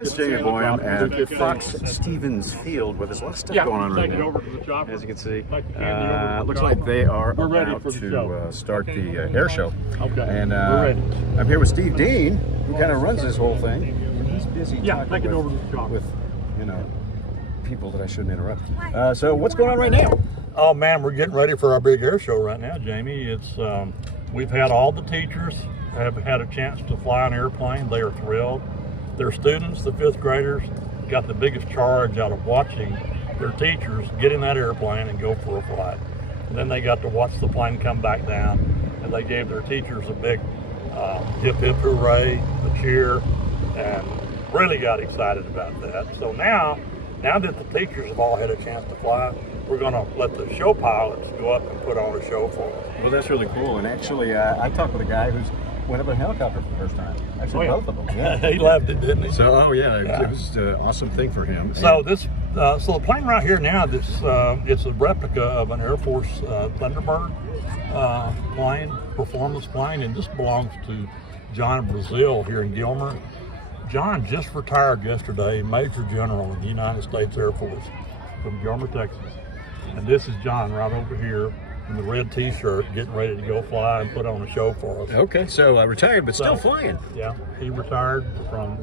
It's Jamie Boyum at Fox Stevens Field where there's a lot of stuff going on right now. As you can see, looks like they are about to start the air show. And I'm here with Steve Dean, who kind of runs this whole thing. He's busy talking with you know, people that I shouldn't interrupt. So what's going on right now? Oh man, we're getting ready for our big air show right now, Jamie. It's we've had all the teachers have had a chance to fly an airplane. They are thrilled. Their students, the fifth graders, got the biggest charge out of watching their teachers get in that airplane and go for a flight. And then they got to watch the plane come back down, and they gave their teachers a big hip hip hooray, a cheer, and really got excited about that. So now that the teachers have all had a chance to fly, we're going to let the show pilots go up and put on a show for us. Well, that's really cool. And actually, I talked with a guy who's went up in a helicopter for the first time. Actually, both of them. Yeah. He loved it, didn't he? So, it was an awesome thing for him. So so the plane right here now, it's a replica of an Air Force Thunderbird plane, performance plane, and this belongs to John Brazil here in Gilmer. John just retired yesterday, Major General in the United States Air Force from Gilmer, Texas. And this is John right over here in the red t-shirt, getting ready to go fly and put on a show for us. Okay, so retired, but still flying. Yeah, he retired from,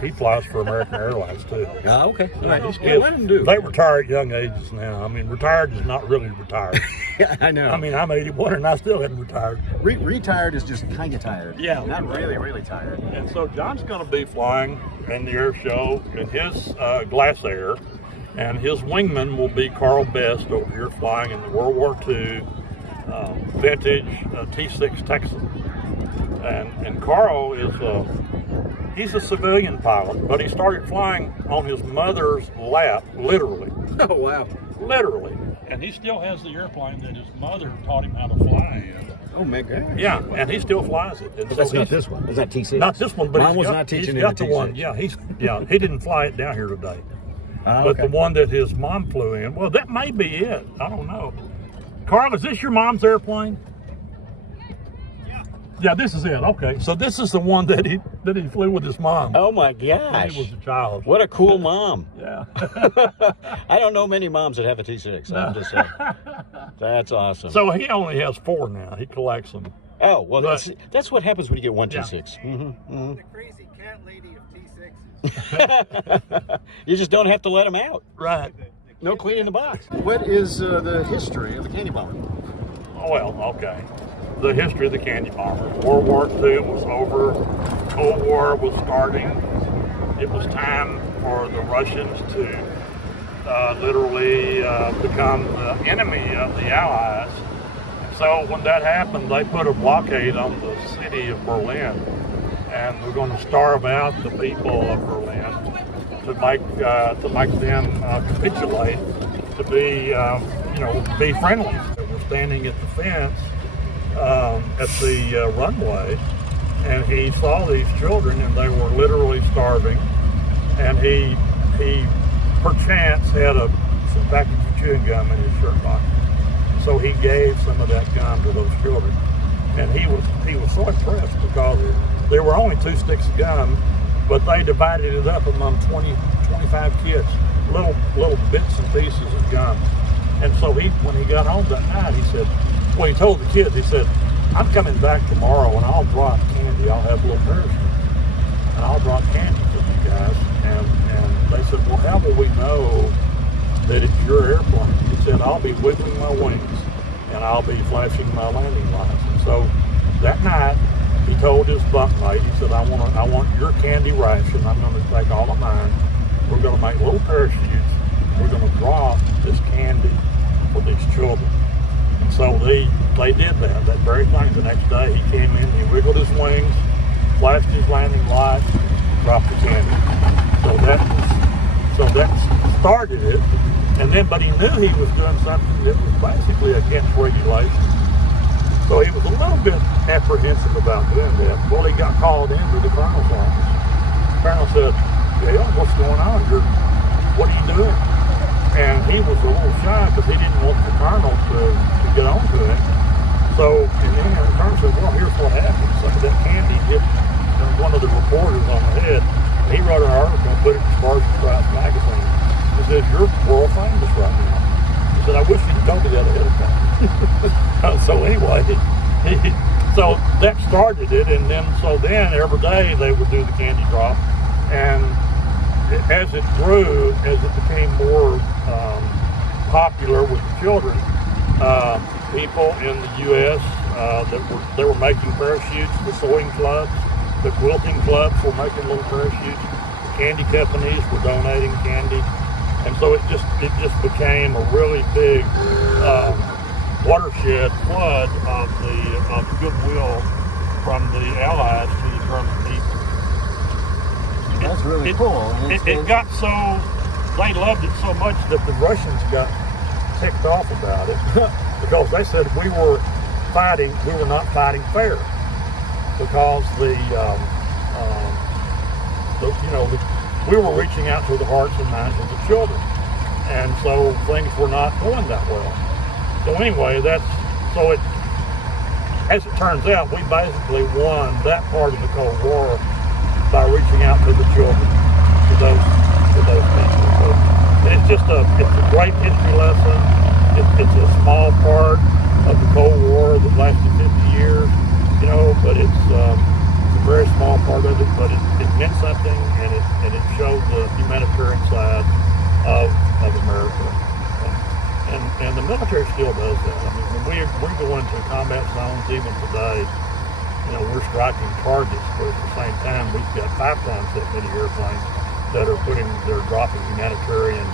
he flies for American Airlines too. Okay. So right. Let him do. They retire at young ages now. I mean, retired is not really retired. Yeah, I know. I mean, I'm 81 and I still haven't retired. Retired is just kind of tired. Yeah. Not really, really tired. And so John's going to be flying in the air show in his Glass Air. And his wingman will be Carl Best over here flying in the World War II vintage T6 Texan. And Carl he's a civilian pilot, but he started flying on his mother's lap, literally. Oh, wow. Literally. And he still has the airplane that his mother taught him how to fly in. Oh, my gosh. Yeah, and he still flies it. And but that's not this one. Is that T6? Not this one, but Mom was not teaching he's got the one. Yeah, he didn't fly it down here today. But the one that his mom flew in, well, that may be it. I don't know. Carl, is this your mom's airplane? Yeah, this is it. Okay, so this is the one that he flew with his mom. Oh my gosh! When he was a child. What a cool mom! Yeah. I don't know many moms that have a T6. No. I'm just saying. That's awesome. So he only has 4 now. He collects them. Oh well, that's what happens when you get one T6. Yeah. The crazy cat lady of T6s. You just don't have to let them out. Right. No cleaning the box. What is the history of the candy bomber? Oh, well, okay. The history of the candy bomber. World War II was over. Cold War was starting. It was time for the Russians to literally become the enemy of the Allies. So when that happened, they put a blockade on the city of Berlin. And we're going to starve out the people of Berlin to make them capitulate, to be friendly. We're standing at the fence at the runway, and he saw these children, and they were literally starving. And he perchance had a package of chewing gum in his shirt pocket, so he gave some of that gum to those children. And he was so impressed because there were only 2 sticks of gum, but they divided it up among 25 kids, little bits and pieces of gum. And so when he got home that night, he told the kids, he said, I'm coming back tomorrow and I'll drop candy. I'll have a little parachute. And I'll drop candy for you guys. And they said, well, how will we know that it's your airplane? He said, I'll be wiggling my wings and I'll be flashing my landing lights. And so that night, he told his bunkmate, he said, I want your candy ration. I'm going to take all of mine. We're going to make little parachutes. We're going to drop this candy for these children. And so they did that very thing. The next day, he came in, he wiggled his wings, flashed his landing lights, dropped the candy. So that started it. And then, but he knew he was doing something that was basically against regulation. So he was a little bit apprehensive about doing that. Well, he got called into the colonel's office. The colonel said, Gail, what's going on? What are you doing? And he was a little shy because he didn't want the colonel to get on to it. So, and then the colonel said, well, here's what happened. So that candy hit one of the reporters on the head, He wrote an article and put it in Sparks Price magazine. He said, "You're world famous right now." He said, "I wish you'd told me that ahead of time." So anyway, so that started it, and then every day they would do the candy drop, and as it grew, as it became more popular with the children, people in the U.S. They were making parachutes. The sewing clubs, the quilting clubs were making little parachutes. The candy companies were donating candy, and so it just became a really big watershed flood of the goodwill from the Allies to the German people. That's really cool. It got so, they loved it so much that the Russians got ticked off about it because they said we were not fighting fair, because we were reaching out to the hearts and minds of the children, and so things were not going that well. So anyway, as it turns out, we basically won that part of the Cold War by reaching out to the children, to those people. So it's a great history lesson. It's a small part of the Cold War that lasted 50 years, but it's a very small part of it, but it meant something, and it showed the humanitarian side of America. And the military still does that. I mean, when we go into combat zones, even today, we're striking targets, but at the same time, we've got 5 times that many airplanes that are dropping humanitarian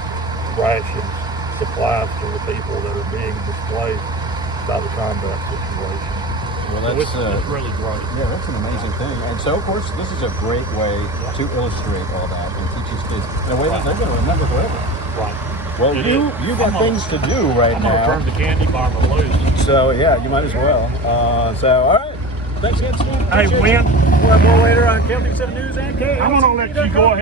rations, supplies to the people that are being displaced by the combat situation. Well, it's really great. Yeah, that's an amazing thing. And so, of course, this is a great way to illustrate all that and teach these kids in a way that they're going to remember forever. Right. Well, you got things to do right now. I'm going to turn the candy bomber loose. So, yeah, you might as well. All right. Thanks again, Steve. Hey, Win. We'll have more later on Celtic 7 News and KATV. I'm going to let you go ahead.